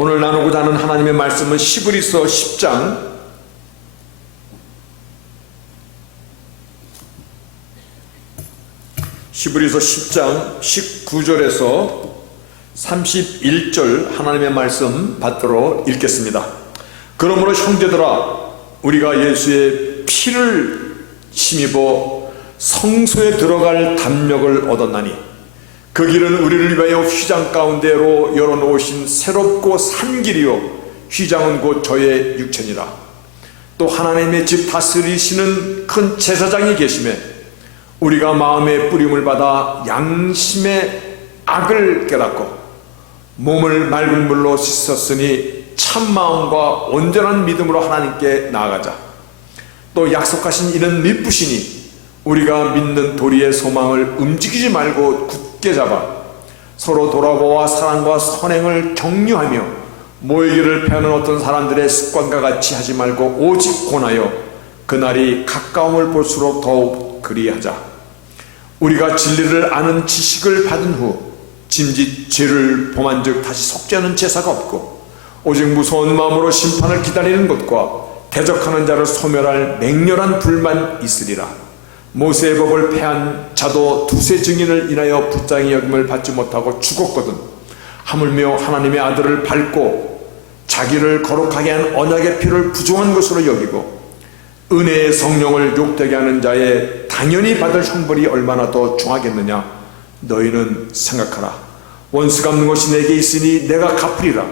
오늘 나누고자 하는 하나님의 말씀은 히브리서 10장 19절에서 31절 하나님의 말씀 받도록 읽겠습니다. 그러므로 형제들아, 우리가 예수의 피를 힘입어 성소에 들어갈 담력을 얻었나니 그 길은 우리를 위하여 휘장 가운데로 열어놓으신 새롭고 산 길이요 휘장은 곧 저의 육체니라. 또 하나님의 집 다스리시는 큰 제사장이 계시매 우리가 마음의 뿌림을 받아 양심의 악을 깨닫고 몸을 맑은 물로 씻었으니 참 마음과 온전한 믿음으로 하나님께 나아가자. 또 약속하신 이는 미쁘시니 우리가 믿는 도리의 소망을 움직이지 말고 굳게 잡아 서로 돌아보아 사랑과 선행을 격려하며 모이기를 패하는 어떤 사람들의 습관과 같이 하지 말고 오직 권하여 그날이 가까움을 볼수록 더욱 그리하자. 우리가 진리를 아는 지식을 받은 후 짐짓 죄를 범한 즉 다시 속죄하는 제사가 없고 오직 무서운 마음으로 심판을 기다리는 것과 대적하는 자를 소멸할 맹렬한 불만 있으리라. 모세의 법을 폐한 자도 두세 증인을 인하여 불쌍히 여김을 받지 못하고 죽었거든. 하물며 하나님의 아들을 밟고 자기를 거룩하게 한 언약의 피를 부정한 것으로 여기고 은혜의 성령을 욕되게 하는 자의 당연히 받을 형벌이 얼마나 더 중하겠느냐. 너희는 생각하라. 원수 갚는 것이 내게 있으니 내가 갚으리라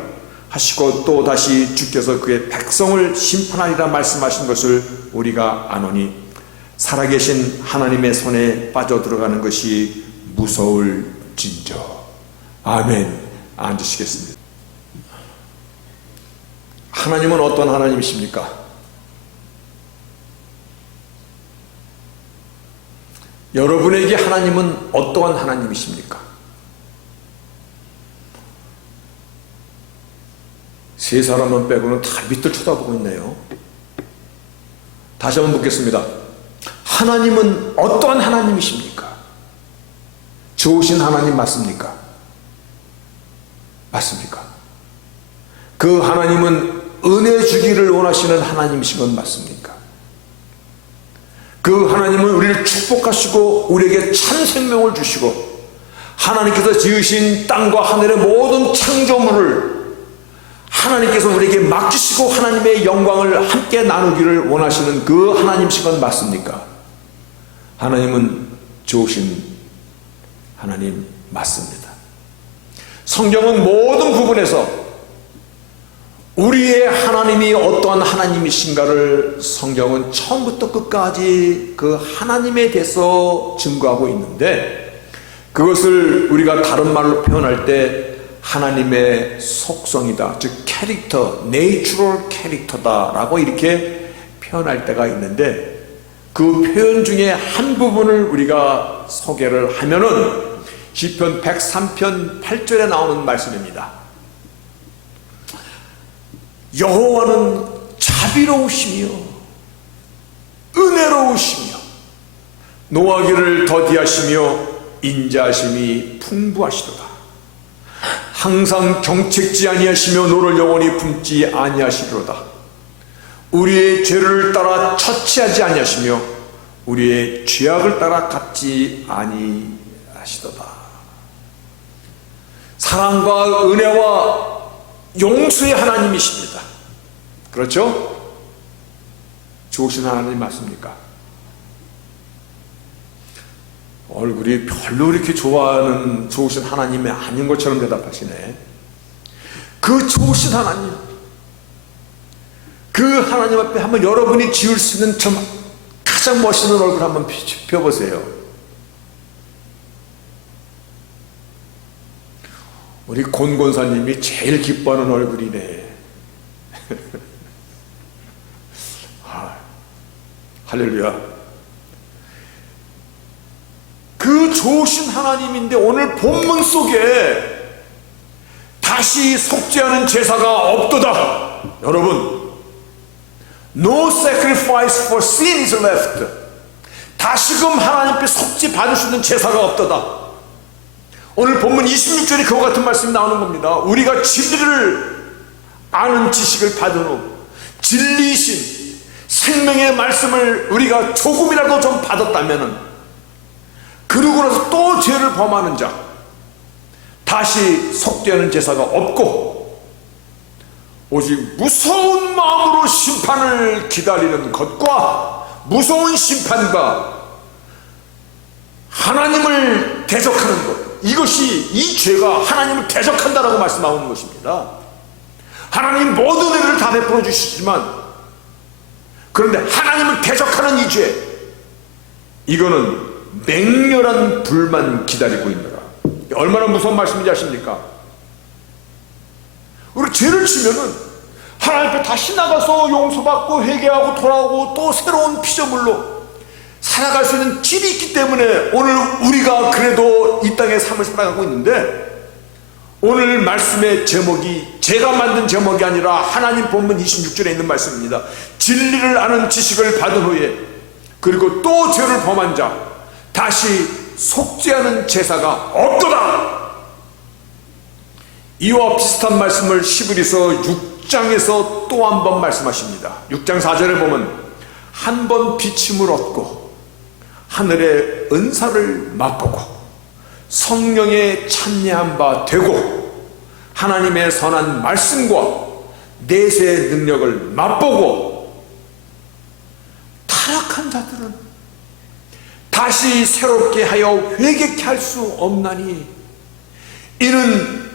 하시고 또 다시 주께서 그의 백성을 심판하리라 말씀하신 것을 우리가 아노니 살아계신 하나님의 손에 빠져들어가는 것이 무서울진저. 아멘. 앉으시겠습니다. 하나님은 어떤 하나님이십니까? 여러분에게 하나님은 어떠한 하나님이십니까? 세 사람만 빼고는 다 밑을 쳐다보고 있네요. 다시 한번 묻겠습니다. 하나님은 어떠한 하나님이십니까? 좋으신 하나님 맞습니까? 맞습니까? 그 하나님은 은혜 주기를 원하시는 하나님이신 건 맞습니까? 그 하나님은 우리를 축복하시고 우리에게 참 생명을 주시고 하나님께서 지으신 땅과 하늘의 모든 창조물을 하나님께서 우리에게 맡기시고 하나님의 영광을 함께 나누기를 원하시는 그 하나님이신 건 맞습니까? 하나님은 좋으신 하나님 맞습니다. 성경은 모든 부분에서 우리의 하나님이 어떠한 하나님이신가를 성경은 처음부터 끝까지 그 하나님에 대해서 증거하고 있는데 그것을 우리가 다른 말로 표현할 때 하나님의 속성이다, 즉 캐릭터, 내추럴 캐릭터다 라고 이렇게 표현할 때가 있는데 그 표현 중에 한 부분을 우리가 소개를 하면은 시편 103편 8절에 나오는 말씀입니다. 여호와는 자비로우시며 은혜로우시며 노하기를 더디하시며 인자하심이 풍부하시도다. 항상 경책지 아니하시며 노를 영원히 품지 아니하시리로다. 우리의 죄를 따라 처치하지 아니하시며 우리의 죄악을 따라 갚지 아니하시도다. 사랑과 은혜와 용서의 하나님이십니다. 그렇죠? 좋으신 하나님 맞습니까? 얼굴이 별로 이렇게 좋아하는 좋으신 하나님이 아닌 것처럼 대답하시네. 그 좋으신 하나님, 그 하나님 앞에 한번 여러분이 지을 수 있는 좀 가장 멋있는 얼굴 한번 펴보세요. 우리 권 권사님이 제일 기뻐하는 얼굴이네. 할렐루야. 그 좋으신 하나님인데 오늘 본문 속에 다시 속죄하는 제사가 없도다. 여러분, No sacrifice for sin is left. 다시금 하나님께 속죄 받을 수 있는 제사가 없도다. 오늘 본문 26절에 그와 같은 말씀이 나오는 겁니다. 우리가 진리를 아는 지식을 받은 후 진리이신 생명의 말씀을 우리가 조금이라도 좀 받았다면, 그러고 나서 또 죄를 범하는 자, 다시 속죄하는 제사가 없고 오직 무서운 마음으로 심판을 기다리는 것과 무서운 심판과 하나님을 대적하는 것, 이것이 이 죄가 하나님을 대적한다라고 말씀하고 것입니다. 하나님 모든 은혜를 다 베풀어 주시지만, 그런데 하나님을 대적하는 이 죄, 이거는 맹렬한 불만 기다리고 있노라. 얼마나 무서운 말씀인지 아십니까? 우리 죄를 지면은 하나님 앞에 다시 나가서 용서받고 회개하고 돌아오고 또 새로운 피조물로 살아갈 수 있는 길이 있기 때문에 오늘 우리가 그래도 이 땅의 삶을 살아가고 있는데, 오늘 말씀의 제목이 제가 만든 제목이 아니라 하나님 본문 26절에 있는 말씀입니다. 진리를 아는 지식을 받은 후에 그리고 또 죄를 범한 자 다시 속죄하는 제사가 없도다. 이와 비슷한 말씀을 히브리서 6장에서 또 한 번 말씀하십니다. 6장 4절에 보면 한 번 비침을 얻고 하늘의 은사를 맛보고 성령의 찬미한 바 되고 하나님의 선한 말씀과 내세의 능력을 맛보고 타락한 자들은 다시 새롭게 하여 회개케 할 수 없나니, 이는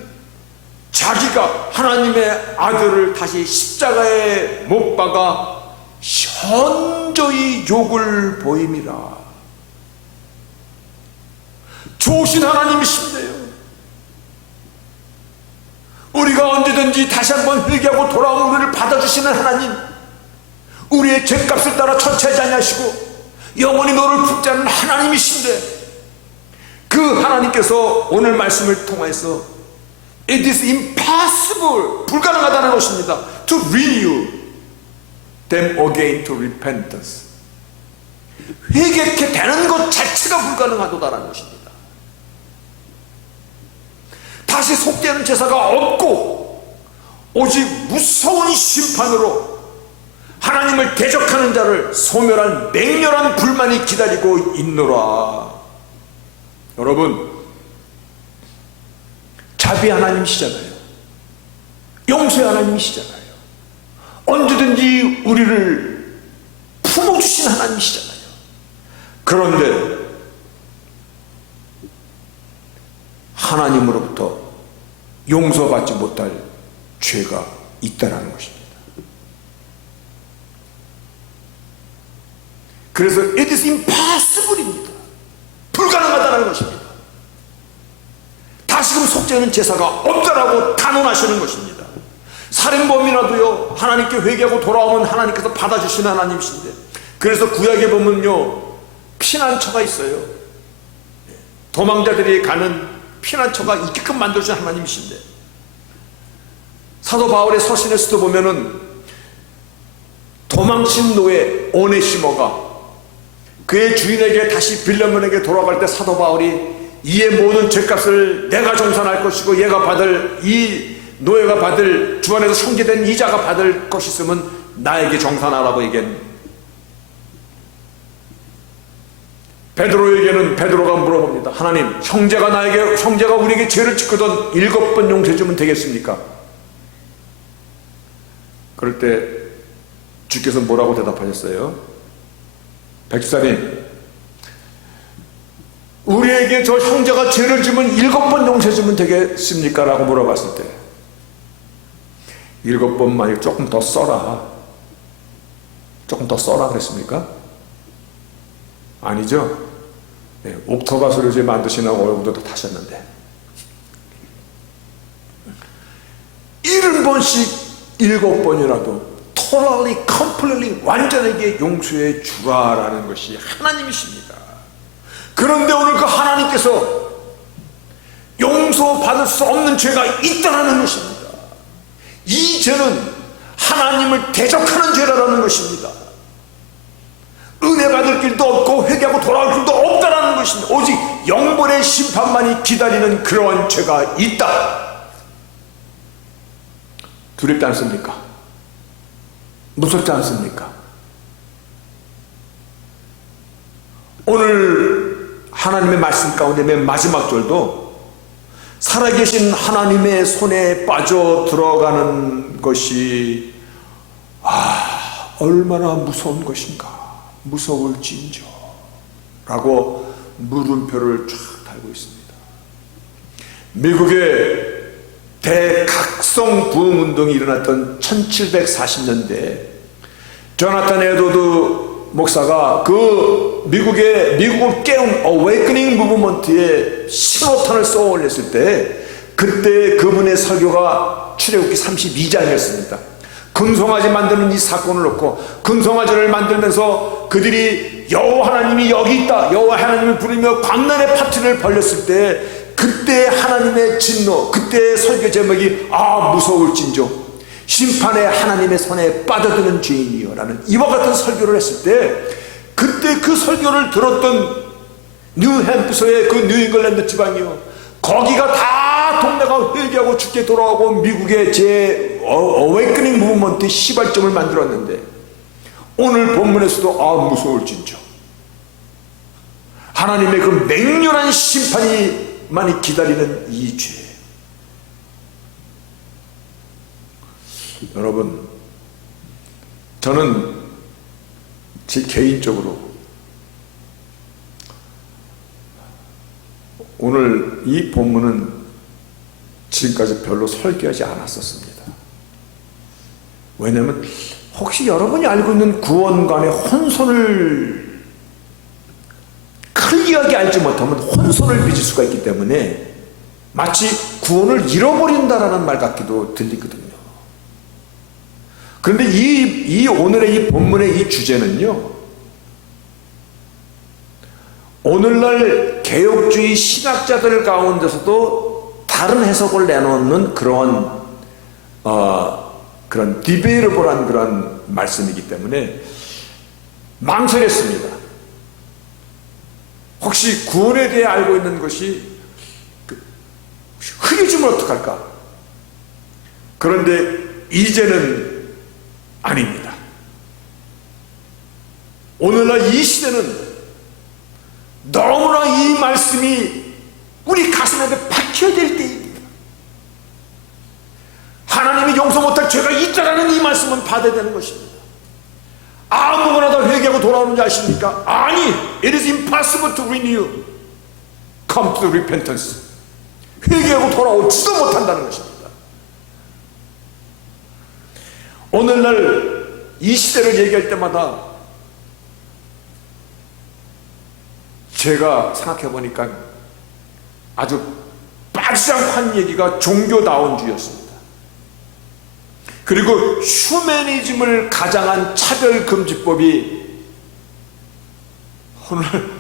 자기가 하나님의 아들을 다시 십자가에 못 박아 현저히 욕을 보임이라. 좋으신 하나님이신데요, 우리가 언제든지 다시 한번 회개하고 돌아오는 우리를 받아주시는 하나님, 우리의 죄값을 따라 처치하지 아니하시고 영원히 너를 품지 않는 하나님이신데, 그 하나님께서 오늘 말씀을 통해서 It is impossible, 불가능하다는 것입니다. To renew them again to repentance. 회개케 되는 것 자체가 불가능하다는 것입니다. 다시 속죄하는 제사가 없고 오직 무서운 심판으로 하나님을 대적하는 자를 소멸한 맹렬한 불만이 기다리고 있노라. 여러분, 자비 하나님이시잖아요. 용서의 하나님이시잖아요. 언제든지 우리를 품어주신 하나님이시잖아요. 그런데 하나님으로부터 용서받지 못할 죄가 있다는 것입니다. 그래서 it is impossible입니다. 불가능하다는 것입니다. 다시금 속죄하는 제사가 없다라고 단언하시는 것입니다. 살인범이라도요, 하나님께 회개하고 돌아오면 하나님께서 받아주시는 하나님이신데, 그래서 구약에 보면요, 피난처가 있어요. 도망자들이 가는 피난처가 있게끔 만들어주신 하나님이신데, 사도 바울의 서신에서도 보면은 도망친 노예 오네시모가 그의 주인에게 다시 빌레몬에게 돌아갈 때 사도 바울이 이의 모든 죄값을 내가 정산할 것이고 얘가 받을, 이 노예가 받을, 주 안에서 성계된 이자가 받을 것이 있으면 나에게 정산하라고 얘기했는데, 베드로에게는 베드로가 물어봅니다. 하나님, 형제가 우리에게 죄를 짓거든 7번 용서해 주면 되겠습니까? 그럴 때 주께서 뭐라고 대답하셨어요? 백주사님, 우리에게 저 형제가 죄를 지면 7번 용서해 주면 되겠습니까? 라고 물어봤을 때 7번만이 조금 더 써라, 조금 더 써라 그랬습니까? 아니죠. 네, 옥토바스를 이제 만드시나 얼굴도 다 타셨는데 70번씩 7번이라도 totally, completely, 완전하게 용서해 주라라는 것이 하나님이십니다. 그런데 오늘 그 하나님께서 용서받을 수 없는 죄가 있다는 것입니다. 이 죄는 하나님을 대적하는 죄라는 것입니다. 은혜 받을 길도 없고 회개하고 돌아올 길도 없다라는 것입니다. 오직 영벌의 심판만이 기다리는 그러한 죄가 있다. 두렵지 않습니까? 무섭지 않습니까? 오늘 하나님의 말씀 가운데 맨 마지막 절도 살아계신 하나님의 손에 빠져 들어가는 것이 얼마나 무서운 것인가, 무서울진저 라고 물음표를 쫙 달고 있습니다. 미국의 대각성 부흥운동이 일어났던 1740년대에 조나탄 에드워드 목사가 그 미국을 깨운 어웨이커닝 무브먼트에 신호탄을 쏘아 올렸을 때, 그때 그분의 설교가 출애굽기 32장이었습니다. 금송아지 만드는 이 사건을 놓고 금송아지를 만들면서 그들이 여호와 하나님이 여기 있다, 여호와 하나님을 부르며 광란의 파티를 벌렸을 때, 그때 하나님의 진노, 그때의 설교 제목이 무서울진저 심판의 하나님의 손에 빠져드는 죄인이여 라는 이와 같은 설교를 했을 때, 그때 그 설교를 들었던 뉴햄프셔의 그 뉴잉글랜드 지방이요, 거기가 다 동네가 회개하고 죽게 돌아오고 미국의 어웨이커닝 무브먼트의 시발점을 만들었는데, 오늘 본문에서도 무서울진저 하나님의 그 맹렬한 심판이 많이 기다리는 이 죄. 여러분, 저는 제 개인적으로 오늘 이 본문은 지금까지 별로 설교하지 않았었습니다. 왜냐하면 혹시 여러분이 알고 있는 구원관의 혼선을 클리어하게 알지 못하면 혼선을 빚을 수가 있기 때문에 마치 구원을 잃어버린다라는 말 같기도 들리거든요. 그런데 이 오늘의 이 본문의 이 주제는요, 오늘날 개혁주의 신학자들 가운데서도 다른 해석을 내놓는 그런 디베이러블한 그런 말씀이기 때문에 망설였습니다. 혹시 구원에 대해 알고 있는 것이 흐려지면 어떡할까? 그런데 이제는 아닙니다. 오늘날 이 시대는 너무나 이 말씀이 우리 가슴에 박혀야 될 때입니다. 하나님이 용서 못할 죄가 있다라는 이 말씀은 받아야 되는 것입니다. 아무거나 다 회개하고 돌아오는 줄 아십니까? 아니, it is impossible to renew, come to repentance. 회개하고 돌아오지도 못한다는 것입니다. 오늘날 이 시대를 얘기할 때마다 제가 생각해 보니까 아주 빠지지 않고 한 얘기가 종교다운주의였습니다. 그리고 휴머니즘을 가장한 차별금지법이 오늘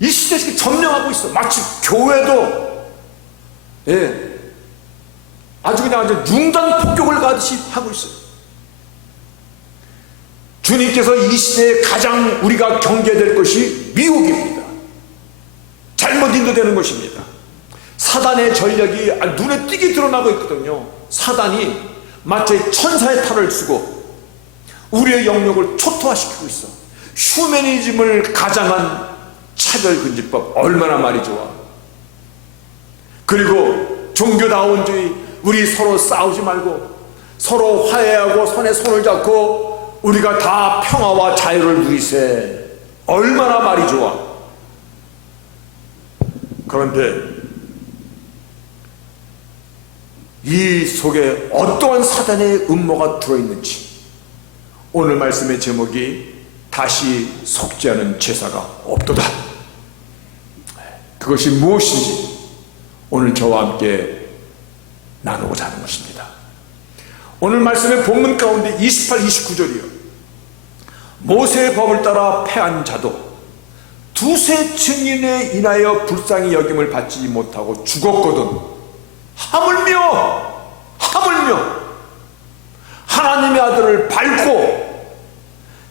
이 시대에 점령하고 있어. 마치 교회도 아주 그냥 융단 폭격을 가듯이 하고 있어요. 주님께서 이 시대에 가장 우리가 경계될 것이 미혹입니다. 잘못 인도되는 것입니다. 사단의 전략이 눈에 띄게 드러나고 있거든요. 사단이 마치 천사의 탈을 쓰고 우리의 영역을 초토화시키고 있어. 휴머니즘을 가장한 차별금지법, 얼마나 말이 좋아. 그리고 종교다운주의, 우리 서로 싸우지 말고 서로 화해하고 손에 손을 잡고 우리가 다 평화와 자유를 누리세, 얼마나 말이 좋아. 그런데 이 속에 어떠한 사단의 음모가 들어있는지, 오늘 말씀의 제목이 다시 속지 않은 제사가 없도다. 그것이 무엇인지 오늘 저와 함께 나누고자 하는 것입니다. 오늘 말씀의 본문 가운데 28, 29절이요, 모세의 법을 따라 패한 자도 두세 증인에 인하여 불쌍히 여김을 받지 못하고 죽었거든. 하물며 하나님의 아들을 밟고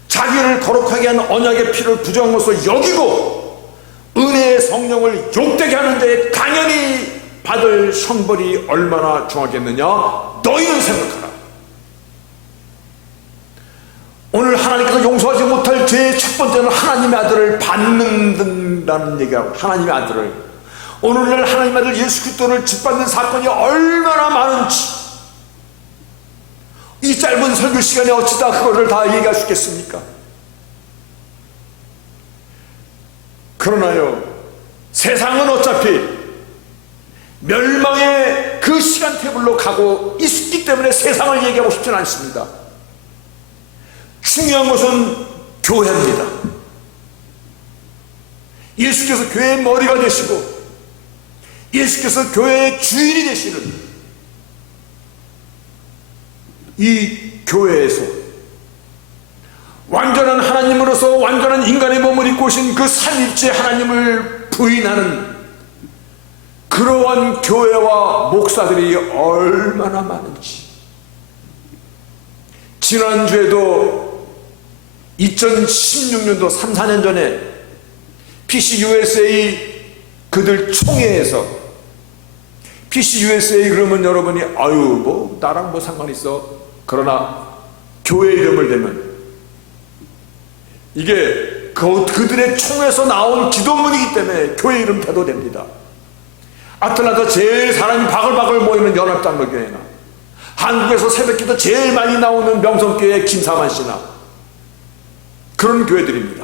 자기를 거룩하게 한 언약의 피를 부정한 것을 여기고 은혜의 성령을 욕되게 하는 자에 당연히 받을 형벌이 얼마나 중하겠느냐. 너희는 생각하라. 첫 번째는 하나님의 아들을 받는다는 얘기하고, 하나님의 아들을, 오늘날 하나님의 아들 예수 그리스도를 짓밟는 사건이 얼마나 많은지, 이 짧은 설교 시간에 어찌다 그거를 다 얘기할 수 있겠습니까? 그러나요, 세상은 어차피 멸망의 그 시간 테이블로 가고 있기 때문에 세상을 얘기하고 싶지는 않습니다. 중요한 것은 교회입니다. 예수께서 교회의 머리가 되시고 예수께서 교회의 주인이 되시는 이 교회에서 완전한 하나님으로서 완전한 인간의 몸을 입고 오신 그 삼위일체 하나님을 부인하는 그러한 교회와 목사들이 얼마나 많은지, 지난주에도 2016년도 3, 4년 전에 PCUSA 그들 총회에서, PCUSA 그러면 여러분이 아유 뭐 나랑 뭐 상관 있어, 그러나 교회 이름을 대면 이게 그들의 총에서 나온 기도문이기 때문에 교회 이름 대도 됩니다. 아틀란타 제일 사람이 바글바글 모이는 연합장로교회나, 한국에서 새벽기도 제일 많이 나오는 명성교회 김사만 씨나, 그런 교회들입니다.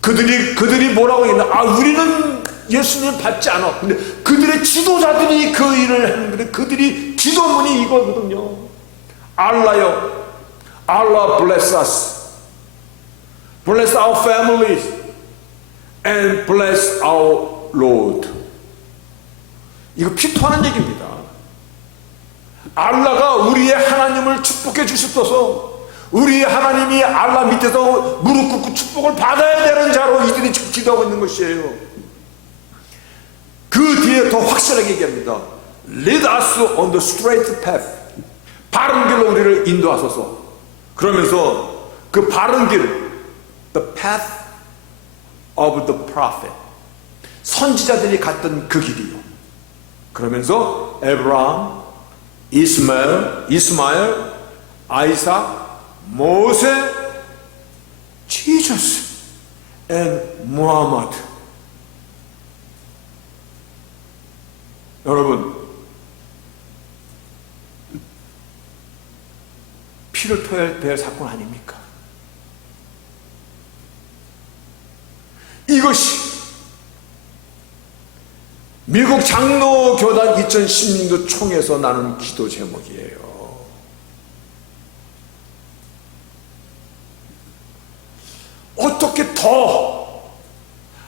그들이 뭐라고 했나? 아, 우리는 예수님 받지 않아. 근데 그들의 지도자들이 그 일을 했는데 그들이 기도문이 이거거든요. 알라요, Allah bless us, bless our families, and bless our Lord. 이거 피토하는 얘기입니다. 알라가 우리의 하나님을 축복해 주셨어서 우리 하나님이 알라 밑에서 무릎 꿇고 축복을 받아야 되는 자로 이들이 기도하고 있는 것이에요. 그 뒤에 더 확실하게 얘기합니다. Lead us on the straight path. 바른 길로 우리를 인도하소서. 그러면서 그 바른 길, the path of the prophet, 선지자들이 갔던 그 길이요. 그러면서 에브라함, 이스마엘, 아이삭, 모세, Jesus, and 무하마드. 여러분, 피를 토해야 될 사건 아닙니까? 이것이 미국 장로교단 2016년도 총회에서 나눈 기도 제목이에요. 어떻게 더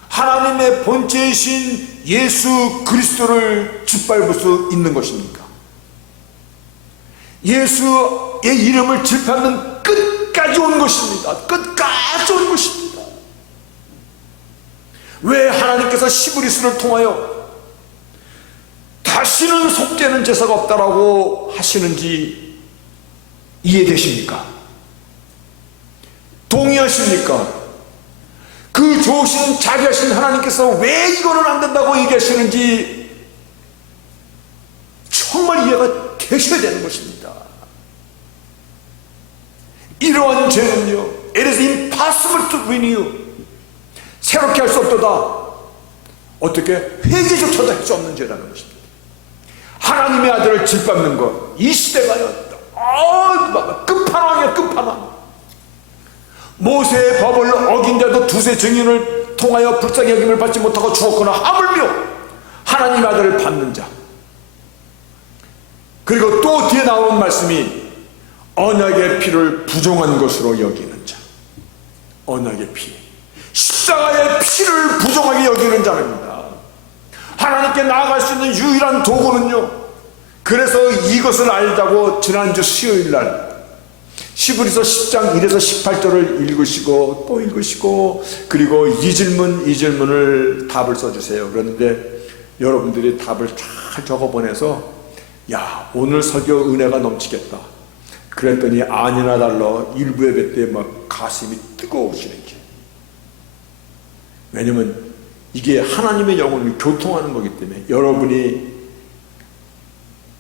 하나님의 본체이신 예수 그리스도를 짓밟을 수 있는 것입니까? 예수의 이름을 짓밟는 끝까지 온 것입니다. 끝까지 온 것입니다. 왜 하나님께서 시브리스를 통하여 다시는 속죄는 제사가 없다라고 하시는지 이해되십니까? 동의하십니까? 그 좋으신 자비하신 하나님께서 왜 이거는 안 된다고 얘기하시는지 정말 이해가 되셔야 되는 것입니다. 이러한 죄는요, it is impossible to renew, 새롭게 할 수 없도다. 어떻게 회개조차도 할 수 없는 죄라는 것입니다. 하나님의 아들을 짓밟는 것, 이 시대가요, 끝판왕이야, 끝판왕. 모세의 법을 어긴 자도 두세 증인을 통하여 불쌍히 여김을 받지 못하고 죽었거나 하물며 하나님의 아들을 받는 자. 그리고 또 뒤에 나오는 말씀이 언약의 피를 부정한 것으로 여기는 자. 언약의 피, 십자가의 피를 부정하게 여기는 자입니다. 하나님께 나아갈 수 있는 유일한 도구는요, 그래서 이것을 알자고 지난주 수요일날 히브리서 10장 1에서 18절을 읽으시고 또 읽으시고, 그리고 이 질문을 답을 써주세요. 그런데 여러분들이 답을 잘 적어 보내서 야, 오늘 설교 은혜가 넘치겠다 그랬더니 아니나 달라 일부 예배 때 막 가슴이 뜨거우시는 게, 왜냐면 이게 하나님의 영혼을 교통하는 거기 때문에 여러분이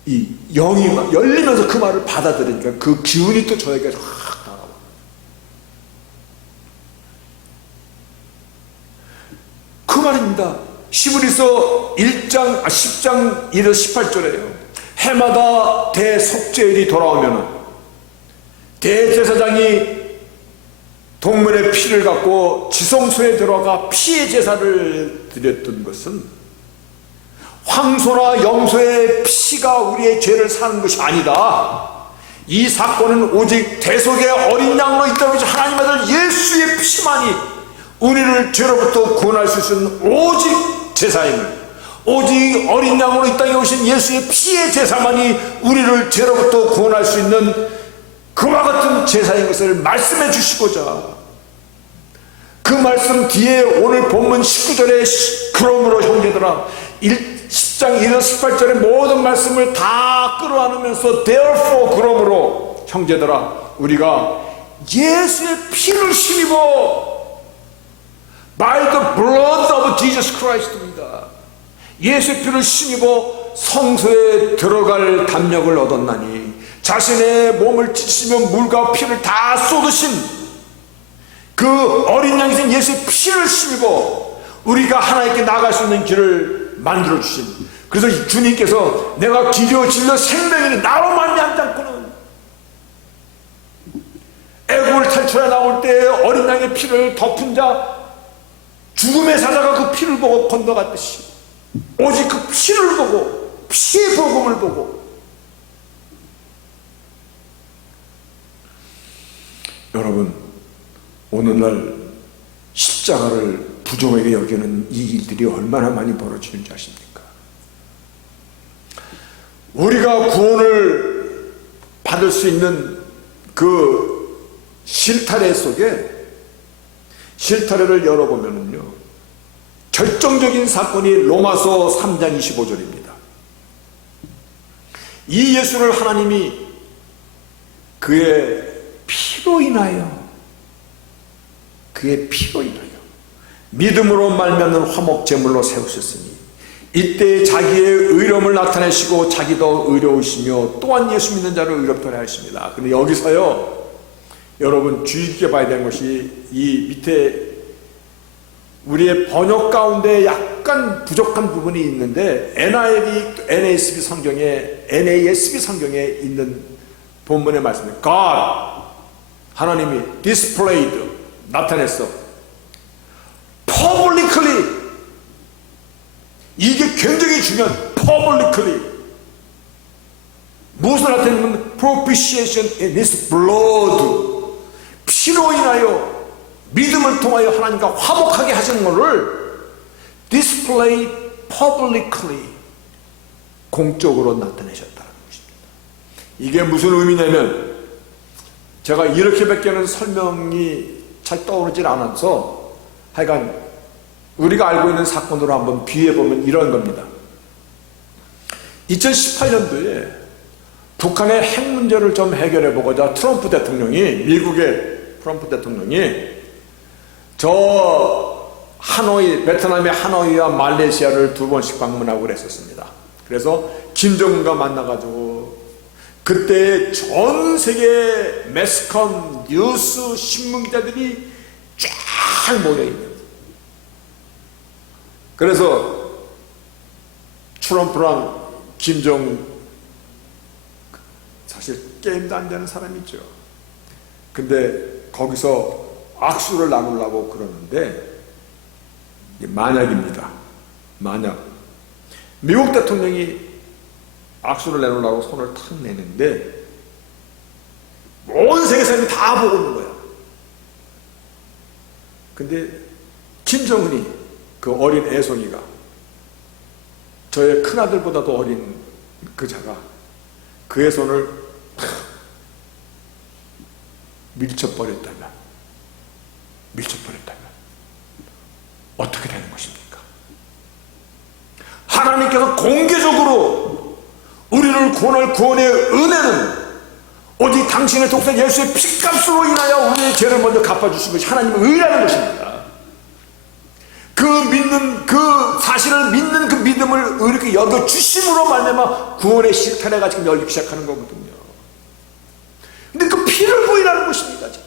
이 영이 열리면서 그 말을 받아들이니까 그 기운이 또 저에게 확 나가요. 히브리서 10장 1절 18절에요. 해마다 대속죄일이 돌아오면 대제사장이 동물의 피를 갖고 지성소에 들어가 피의 제사를 드렸던 것은 황소나 염소의 피가 우리의 죄를 사는 것이 아니다. 이 사건은 오직 대속의 어린 양으로 이 땅에 오신 하나님 아들 예수의 피만이 우리를 죄로부터 구원할 수 있는 오직 제사임을, 오직 어린 양으로 이 땅에 오신 예수의 피의 제사만이 우리를 죄로부터 구원할 수 있는 그와 같은 제사인 것을 말씀해 주시고자, 그 말씀 뒤에 오늘 본문 19절에 그러므로 형제들아 10장 1절 18절의 모든 말씀을 다 끌어안으면서 therefore 그러므로 형제들아 우리가 예수의 피를 힘입어 by the blood of Jesus Christ입니다. 예수의 피를 힘입어 성소에 들어갈 담력을 얻었나니 자신의 몸을 찢으시며 물과 피를 다 쏟으신 그 어린 양이신 예수의 피를 힘입어 우리가 하나님께 나아갈 수 있는 길을 만들어주신, 그래서 주님께서 내가 길이요 진리요 생명이니 나로 말미암지 않고는, 애국을 탈출해 나올 때 어린 양의 피를 덮은 자 죽음의 사자가 그 피를 보고 건너갔듯이 오직 그 피를 보고 피의 복음을 보고, 여러분 오늘날 십자가를 부정하게 여기는 이 일들이 얼마나 많이 벌어지는지 아십니까? 우리가 구원을 받을 수 있는 그 실타래 속에 실타래를 열어보면요 결정적인 사건이 로마서 3장 25절입니다. 이 예수를 하나님이 그의 피로 인하여 믿음으로 말미암는 화목제물로 세우셨으니 이때 자기의 의로움을 나타내시고 자기도 의로우시며 또한 예수 믿는 자를 의롭도록 하십니다. 근데 여기서요 여러분 주의 깊게 봐야 되는 것이 이 밑에 우리의 번역 가운데 약간 부족한 부분이 있는데 NASB 성경에 있는 본문의 말씀에 God 하나님이 displayed 나타냈어. publicly, 이게 굉장히 중요한 publicly 무엇을 나타내는 propitiation in his blood, 피로 인하여 믿음을 통하여 하나님과 화목하게 하시는 것을 display publicly 공적으로 나타내셨다는 것입니다. 이게 무슨 의미냐면 제가 이렇게밖에는 설명이 잘 떠오르질 않아서 하여간 우리가 알고 있는 사건으로 한번 비유해보면 이런 겁니다. 2018년도에 북한의 핵 문제를 좀 해결해보고자 미국의 트럼프 대통령이 저 하노이, 베트남의 하노이와 말레이시아를 2번씩 방문하고 그랬었습니다. 그래서 김정은과 만나가지고 그때 전 세계 매스컴, 뉴스, 신문기자들이 쫙 모여있는, 그래서 트럼프랑 김정은 사실 게임도 안 되는 사람이죠. 근데 거기서 악수를 나누려고 그러는데 만약입니다. 만약 미국 대통령이 악수를 내놓으려고 손을 탁 내는데 온 세계 사람이 다 보고 있는 거야. 근데 김정은이 그 어린 애송이가 저의 큰아들보다도 어린 그 자가 그의 손을 밀쳐버렸다면 어떻게 되는 것입니까? 하나님께서 공개적으로 우리를 구원할 구원의 은혜는 오직 당신의 독생 예수의 피값으로 인하여 우리의 죄를 먼저 갚아주신 것이 하나님의 의라는 것입니다. 그 믿는 그 사실을 믿는 그 믿음을 이렇게 여겨주심으로 말미암아 구원의 실타래가 지금 열리기 시작하는 거거든요. 근데 그 피를 부인하는 것입니다. 지금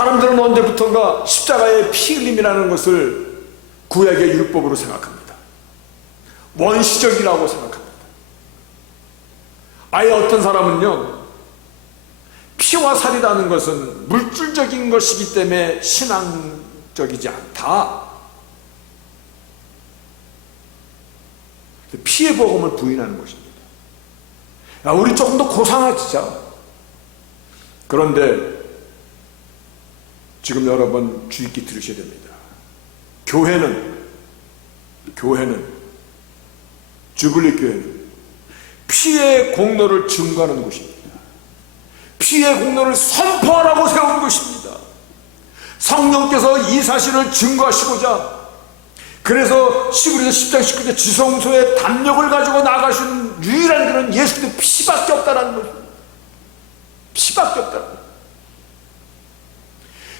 사람들은 언제부턴가 십자가의 피 흘림이라는 것을 구약의 율법으로 생각합니다. 원시적이라고 생각합니다. 아예 어떤 사람은요, 피와 살이라는 것은 물질적인 것이기 때문에 신앙적이지 않다. 피의 복음을 부인하는 것입니다. 야, 우리 조금 더 고상하자. 그런데 지금 여러분 주의 깊게 들으셔야 됩니다. 교회는 주블리 교회는 피의 공로를 증거하는 곳입니다. 피의 공로를 선포하라고 세운 것입니다. 성령께서 이 사실을 증거하시고자, 그래서 시브리서 10장 19절 지성소의 담력을 가지고 나가신 유일한 길은 예수 그리스도의 피밖에 없다라는 것입니다. 피밖에 없다라는 것입니다.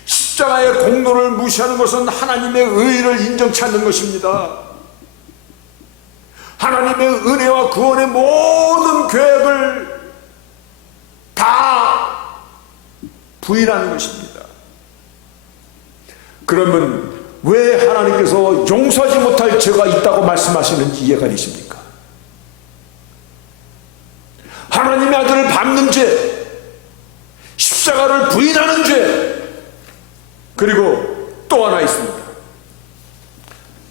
십자가의 공로를 무시하는 것은 하나님의 의를 인정치 않는 것입니다. 하나님의 은혜와 구원의 모든 계획을 다 부인하는 것입니다. 그러면 왜 하나님께서 용서하지 못할 죄가 있다고 말씀하시는지 이해가 되십니까? 하나님의 아들을 밟는 죄, 십자가를 부인하는 죄, 그리고 또 하나 있습니다.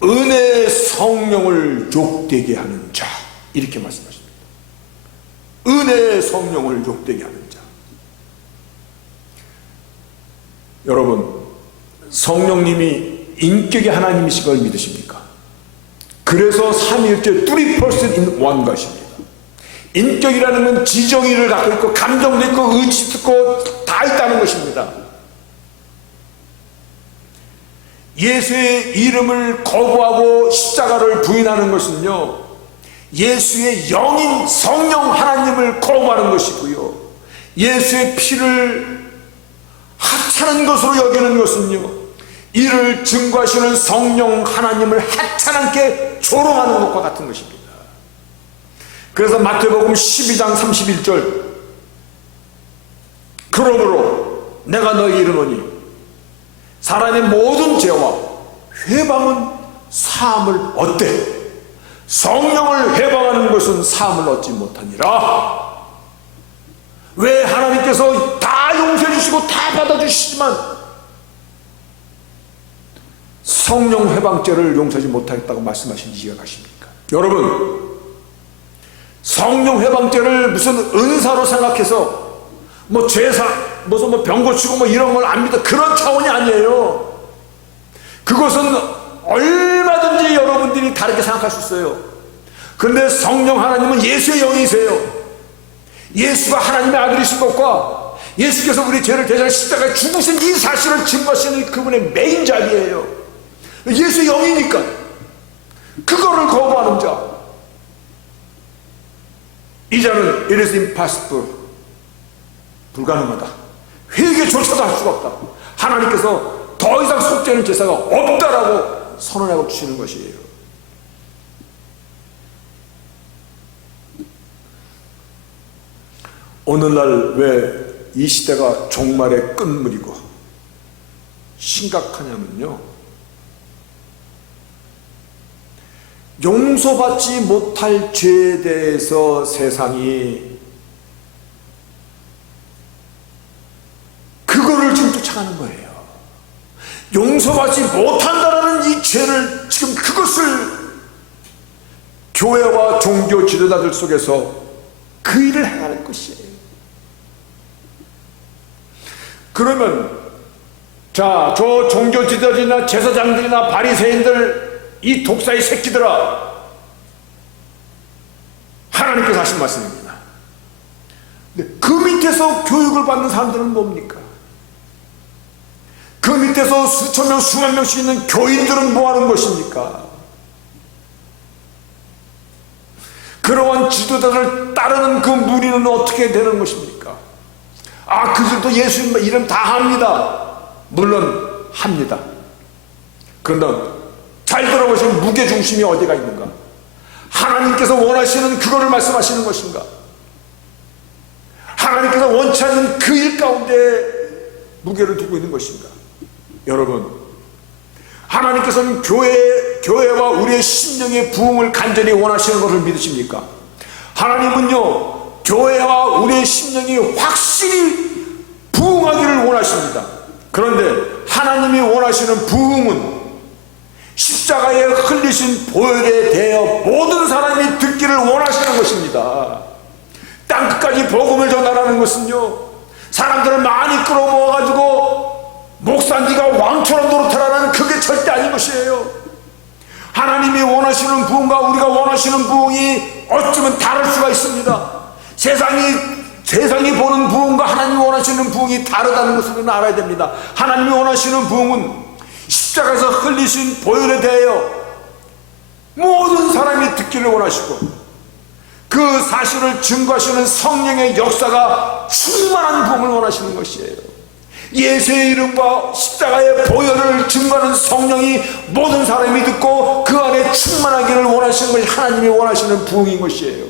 은혜의 성령을 욕되게 하는 자, 이렇게 말씀하십니다. 은혜의 성령을 욕되게 하는 자. 여러분, 성령님이 인격의 하나님이신 걸 믿으십니까? 그래서 삼위일체 three person in one 것입니다. 인격이라는 건 지정의를 갖고 있고 감정도 있고 의지도 있고 다 있다는 것입니다. 예수의 이름을 거부하고 십자가를 부인하는 것은요, 예수의 영인 성령 하나님을 거부하는 것이고요, 예수의 피를 하찮은 것으로 여기는 것은요, 이를 증거하시는 성령 하나님을 하찮게 조롱하는 것과 같은 것입니다. 그래서 마태복음 12장 31절, 그러므로 내가 너희에게 이르노니 사람의 모든 죄와 회방은 사함을 얻되 성령을 회방하는 것은 사함을 얻지 못하니라. 왜 하나님께서 다 용서해 주시고 다 받아주시지만 성령 회방죄를 용서하지 못하겠다고 말씀하신지 이해가 가십니까? 여러분, 성령 회방죄를 무슨 은사로 생각해서 뭐 죄사 무슨 뭐 병 고치고 뭐 이런 걸 안 믿어, 그런 차원이 아니에요. 그것은 얼마든지 여러분들이 다르게 생각할 수 있어요. 그런데 성령 하나님은 예수의 영이세요. 예수가 하나님의 아들이신 것과 예수께서 우리 죄를 대신해 십자가에 죽으신 이 사실을 증거하시는 그분의 메인 자리예요. 예수의 영이니까 그거를 거부하는 자, 이 자는 it is impossible, 불가능하다, 회개조차도 할 수가 없다, 하나님께서 더 이상 속죄하는 제사가 없다라고 선언하고 주시는 것이에요. 오늘날 왜 이 시대가 종말의 끝물이고 심각하냐면요, 용서받지 못할 죄에 대해서 세상이 그거를 지금 쫓아가는 거예요. 용서받지 못한다는 이 죄를, 지금 그것을 교회와 종교 지도자들 속에서 그 일을 행하는 것이에요. 그러면 자, 저 종교 지도자들이나 제사장들이나 바리새인들, 이 독사의 새끼들아, 하나님께서 하신 말씀입니다. 근데 그 밑에서 교육을 받는 사람들은 뭡니까? 그 밑에서 수천 명, 수만 명씩 있는 교인들은 뭐 하는 것입니까? 그러한 지도자를 따르는 그 무리는 어떻게 되는 것입니까? 아, 그들도 예수 이름 다 합니다. 물론 합니다. 그런데 잘 들어보시면 무게중심이 어디가 있는가? 하나님께서 원하시는 그거를 말씀하시는 것인가? 하나님께서 원치 않는 그 일 가운데 무게를 두고 있는 것인가? 여러분, 하나님께서는 교회와 우리의 심령의 부흥을 간절히 원하시는 것을 믿으십니까? 하나님은요, 교회와 우리의 심령이 확실히 부흥하기를 원하십니다. 그런데 하나님이 원하시는 부흥은 십자가에 흘리신 보혈에 대하여 모든 사람이 듣기를 원하시는 것입니다. 땅끝까지 복음을 전하라는 것은요, 사람들을 많이 끌어모아가지고 목사 네가 왕처럼 노릇하라는 그게 절대 아닌 것이에요. 하나님이 원하시는 부흥과 우리가 원하시는 부흥이 어쩌면 다를 수가 있습니다. 세상이 보는 부흥과 하나님이 원하시는 부흥이 다르다는 것을 우리는 알아야 됩니다. 하나님이 원하시는 부흥은 십자가에서 흘리신 보혈에 대하여 모든 사람이 듣기를 원하시고 그 사실을 증거하시는 성령의 역사가 충만한 부흥을 원하시는 것이에요. 예수의 이름과 십자가의 보혈을 증거하는 성령이 모든 사람이 듣고 그 안에 충만하기를 원하시는 것이 하나님이 원하시는 부흥인 것이에요.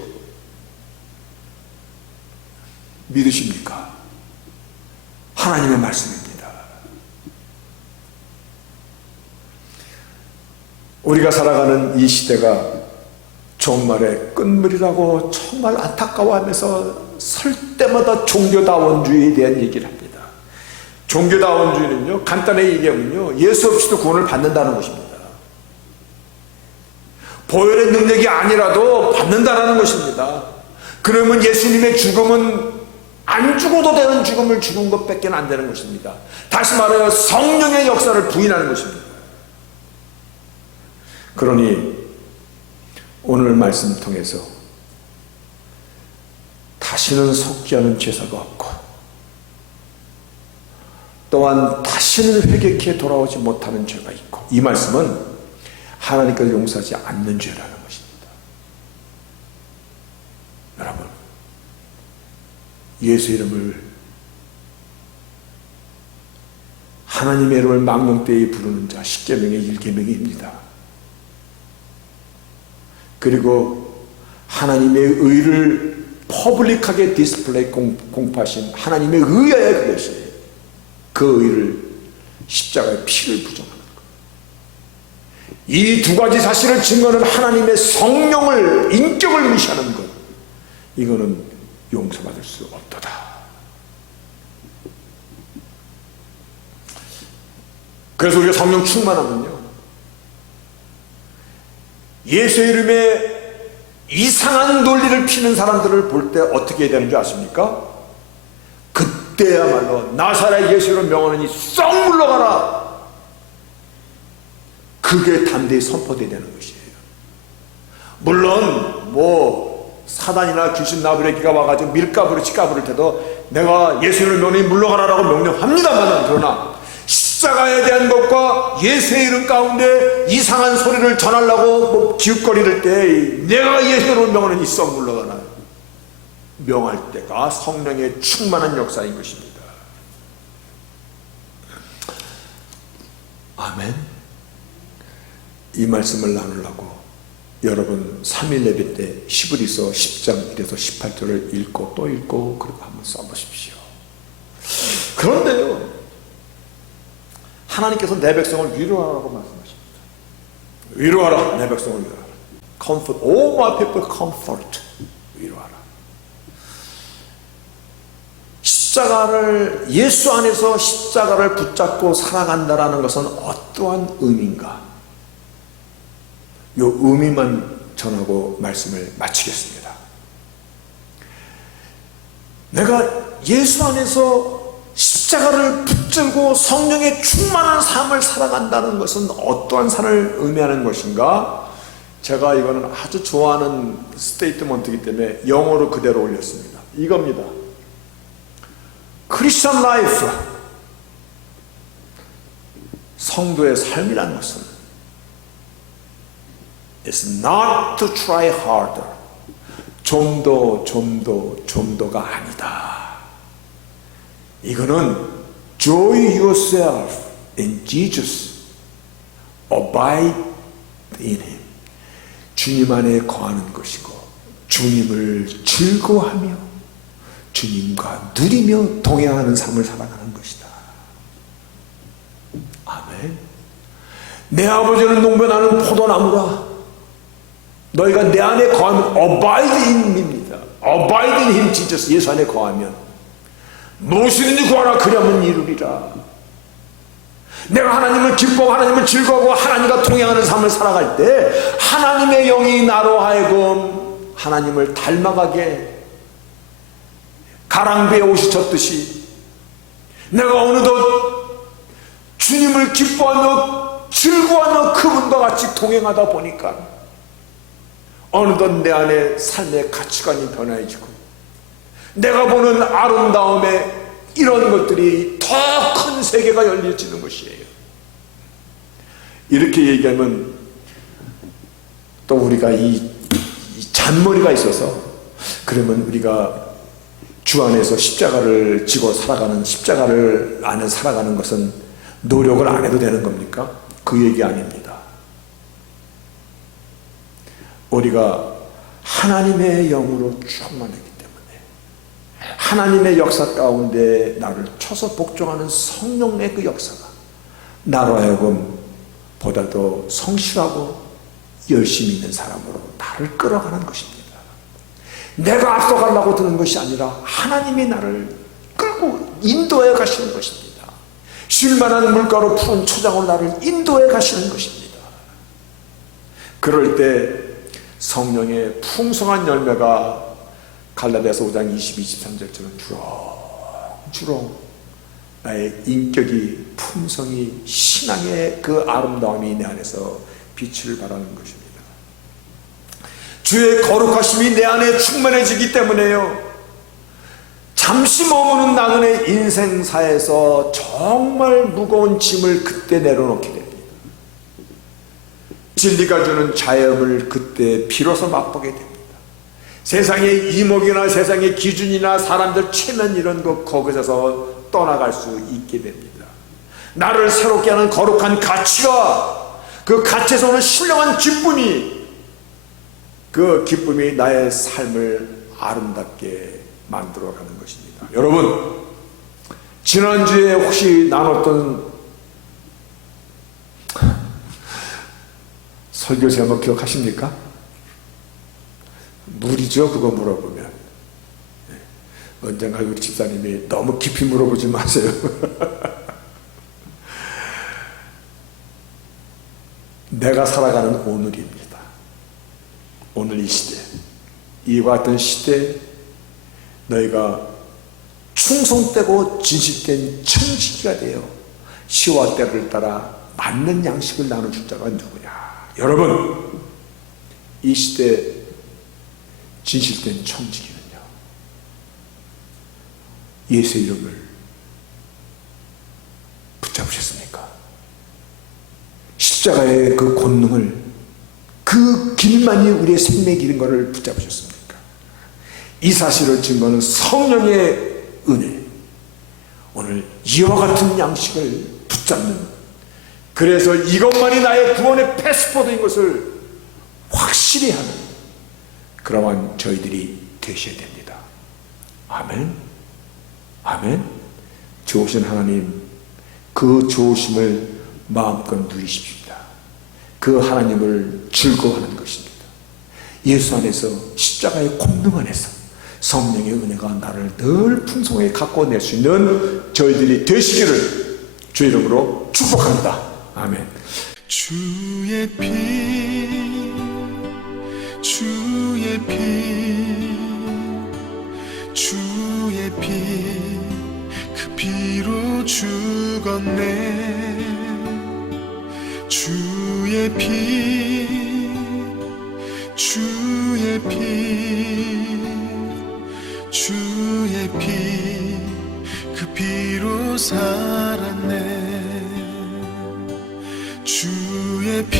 믿으십니까? 하나님의 말씀입니다. 우리가 살아가는 이 시대가 종말의 끝물이라고 정말 안타까워하면서 설 때마다 종교다원주의에 대한 얘기를 합니다. 종교다원주의는요, 간단하게 얘기하면요, 예수 없이도 구원을 받는다는 것입니다. 보혈의 능력이 아니라도 받는다는 것입니다. 그러면 예수님의 죽음은 안 죽어도 되는 죽음을 죽은 것밖에 안 되는 것입니다. 다시 말하여 성령의 역사를 부인하는 것입니다. 그러니 오늘 말씀 통해서 다시는 속지 않은 제사가 없고 또한 다시는 회개케 돌아오지 못하는 죄가 있고, 이 말씀은 하나님께서 용서하지 않는 죄라는 것입니다. 여러분, 예수 이름을, 하나님의 이름을 망령되이 부르는 자, 십계명의 1계명입니다. 그리고 하나님의 의를 퍼블릭하게 디스플레이 공포하신 하나님의 의여야 그것이에요. 그 의를 십자가의 피를 부정하는 것. 이 두 가지 사실을 증거하는 하나님의 성령을, 인격을 무시하는 것, 이거는 용서받을 수 없도다. 그래서 우리가 성령 충만하면요, 예수 이름에 이상한 논리를 피는 사람들을 볼 때 어떻게 해야 되는 줄 아십니까? 그때야말로 나사렛 예수를 명하느니 썩 물러가라, 그게 담대히 선포되어야 되는 것이에요. 물론 사단이나 귀신 나부레기가 와가지고 밀가부를 치가부를 때도 내가 예수를 명하니 물러가라라고 명령합니다만, 그러나 십자가에 대한 것과 예수의 이름 가운데 이상한 소리를 전하려고 기웃거릴 때 내가 예수를 명하느니 썩 물러가라 명할 때가 성령의 충만한 역사인 것입니다. 아멘. 이 말씀을 나누려고 여러분 3일 예배 때 히브리서 10장 1에서 18절을 읽고 또 읽고 그리고 한번 써보십시오. 그런데요, 하나님께서 내 백성을 위로하라고 말씀하십니다. 위로하라, 내 백성을 위로하라. Comfort, all my people comfort. 위로하라. 십자가를, 예수 안에서 십자가를 붙잡고 살아간다는 것은 어떠한 의미인가? 이 의미만 전하고 말씀을 마치겠습니다. 내가 예수 안에서 십자가를 붙들고 성령의 충만한 삶을 살아간다는 것은 어떠한 삶을 의미하는 것인가? 제가 이거는 아주 좋아하는 스테이트먼트이기 때문에 영어로 그대로 올렸습니다. 이겁니다. 크리스천 라이프, 성도의 삶이라는 것은 It's not to try harder. 좀 더가 아니다. 이거는 Joy yourself in Jesus. Abide in Him. 주님 안에 거하는 것이고 주님을 즐거워하며 주님과 누리며 동행하는 삶을 살아가는 것이다. 아멘. 내 아버지는 농부 나는 포도나무라. 너희가 내 안에 거하면 abide in me입니다. abide in him, Jesus. 예수 안에 거하면 무엇이든지 구하라 그러면 이루리라. 내가 하나님을 기뻐하고 하나님을 즐거워하고 하나님과 동행하는 삶을 살아갈 때 하나님의 영이 나로 하여금 하나님을 닮아가게 가랑비에 옷이 젖듯이 내가 어느덧 주님을 기뻐하며 즐거워하며 그분과 같이 동행하다 보니까 어느덧 내 안에 삶의 가치관이 변화해지고 내가 보는 아름다움에 이런 것들이 더 큰 세계가 열려지는 것이에요. 이렇게 얘기하면 또 우리가 이 잔머리가 있어서 그러면 우리가 주 안에서 십자가를 지고 살아가는 십자가를 안에 살아가는 것은 노력을 안 해도 되는 겁니까? 그 얘기 아닙니다. 우리가 하나님의 영으로 충만하기 때문에 하나님의 역사 가운데 나를 쳐서 복종하는 성령의 그 역사가 나로 하여금 보다 더 성실하고 열심히 있는 사람으로 나를 끌어가는 것입니다. 내가 앞서가려고 드는 것이 아니라 하나님이 나를 끌고 인도해 가시는 것입니다. 쉴만한 물가로 푸른 초장으로 나를 인도해 가시는 것입니다. 그럴 때 성령의 풍성한 열매가 갈라디아서 5장 22, 23절처럼 주렁주렁 나의 인격이 품성이 신앙의 그 아름다움이 내 안에서 빛을 발하는 것입니다. 주의 거룩하심이 내 안에 충만해지기 때문에요, 잠시 머무는 나그네 인생사에서 정말 무거운 짐을 그때 내려놓게 됩니다. 진리가 주는 자유를 그때 비로소 맛보게 됩니다. 세상의 이목이나 세상의 기준이나 사람들 체면 이런 거 거기서 떠나갈 수 있게 됩니다. 나를 새롭게 하는 거룩한 가치가, 그 가치에서 오는 신령한 기쁨이, 그 기쁨이 나의 삶을 아름답게 만들어가는 것입니다. 여러분, 지난주에 혹시 나눴던 설교 제목 기억하십니까? 물이죠. 그거 물어보면 언젠가 우리 집사님이 너무 깊이 물어보지 마세요. 내가 살아가는 오늘입니다. 오늘 이 시대, 이와 같은 시대에 너희가 충성되고 진실된 청지기가 되어 시와 때를 따라 맞는 양식을 나눠줄 자가 누구냐? 여러분, 이 시대 진실된 청지기는요, 예수의 이름을 붙잡으셨습니까? 십자가의 그 권능을, 그 길만이 우리의 생명의 길인 것을 붙잡으셨습니까? 이 사실을 증거하는 성령의 은혜, 오늘 이와 같은 양식을 붙잡는, 그래서 이것만이 나의 구원의 패스포드인 것을 확실히 하는 그러한 저희들이 되셔야 됩니다. 아멘. 아멘. 좋으신 하나님, 그 좋으심을 마음껏 누리십시다. 그 하나님을 즐거워하는 것입니다. 예수 안에서, 십자가의 권능 안에서 성령의 은혜가 나를 늘 풍성하게 갖고 낼 수 있는 저희들이 되시기를 주 이름으로 축복합니다. 아멘. 주의 피, 주의 피, 주의 피, 그 피로 죽었네. 주의 피, 주의 피, 주의 피, 그 피로 살았네. 주의 피,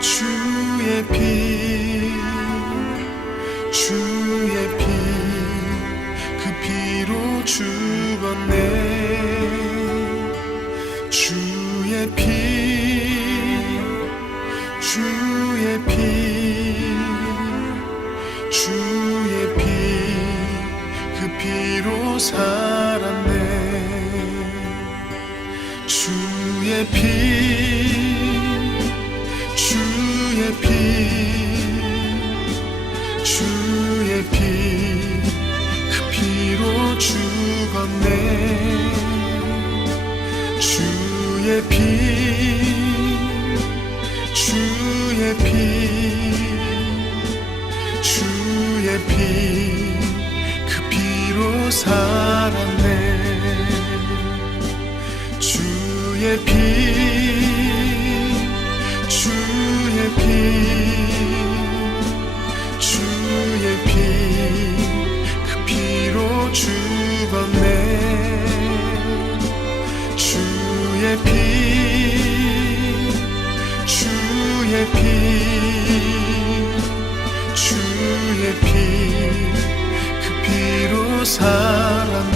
주의 피, 주의 피, 그 피로 죽었네. 주의 피, 주의 피, 주의 피, 그 피로 살았네. 주의 피 그 피로 죽었네 주의 피 그 피로 살았네 주의 피 그 피로 죽었네 주의 피 그 피로 살았네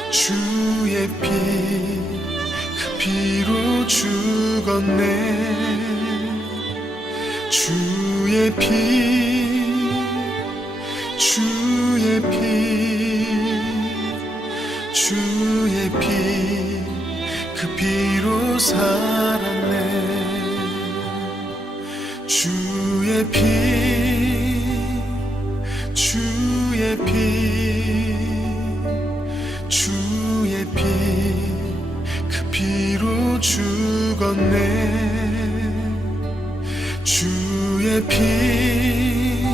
주의 피 그 피로 죽었네 주의 피 그 피로 살았네 주의 피 죽었네. 주의 피,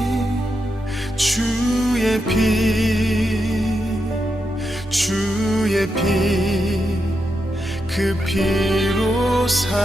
주의 피, 주의 피, 그 피로 살았네.